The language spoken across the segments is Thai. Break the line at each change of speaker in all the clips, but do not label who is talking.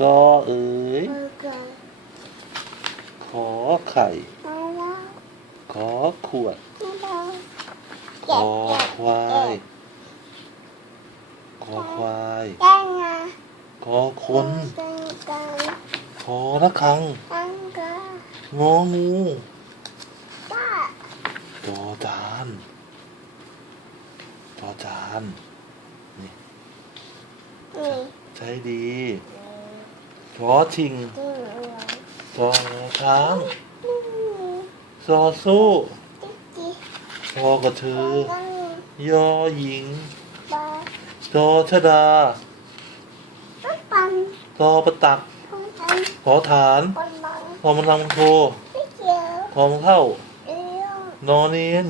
ก็เอ๋ย
มือเกิน
ขอไข่
มาแล้ว
ขอขวด
มาแล้ว
ขอควาย ขอควาย
ได้ไง
ขอคน
กันกัน
ขอระฆัง
กันกัน
งองู
ป้า
ตอจานตอจาน
นี่
ใช้ดี ชอชิง
กินอะไร
ชอช้าง
นี่
ซอสู้
ติ๊กติ๊ก
ชอกระชือ
กัน
ยอหญิง
ป้า
ชอชดา
ป้าปัน
ตอประตัก
ปันปัน
ขอฐาน
ปันปัน
พอมันลังโท
ไม่เกี่ยว
พอมันเข้า
เลี้ยง
นอนเนียน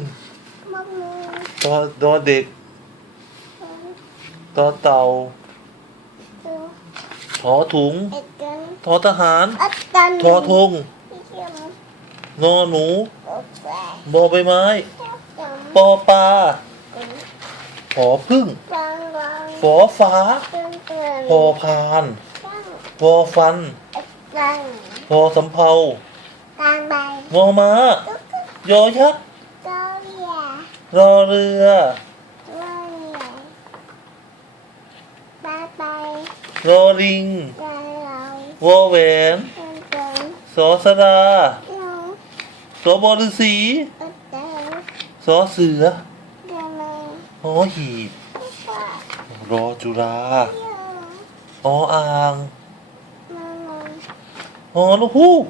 มะม่วง
ตอดอเด็กตอเต่า
ตัว
ถ อถุง
เอ็ดกัน
ทอทหาร
อัดกัน
ทอทง
ไม่เกี่ยวน
อหนู
โอเค
บอใบไม้
จัง
ปอปลาขอพึ่ง
ฟังฟัง
ฝอฟ้า
เตือนเตือน
พอพาน
ฟัง
พอฟัน
เอ็ดกัน
พอสำเภาก
ลางใบ
งอม้า
ตุ๊กตุ๊ก
ยอยักษ์
เจ้าเหลี่ย
รอเรือ
ว่า โร
ลิงวอเวนสอสราสอบอฤษีสอเสือหอหีบ
ร
อจุรา
อ
ออาง
ฮอ
ลูกฮูก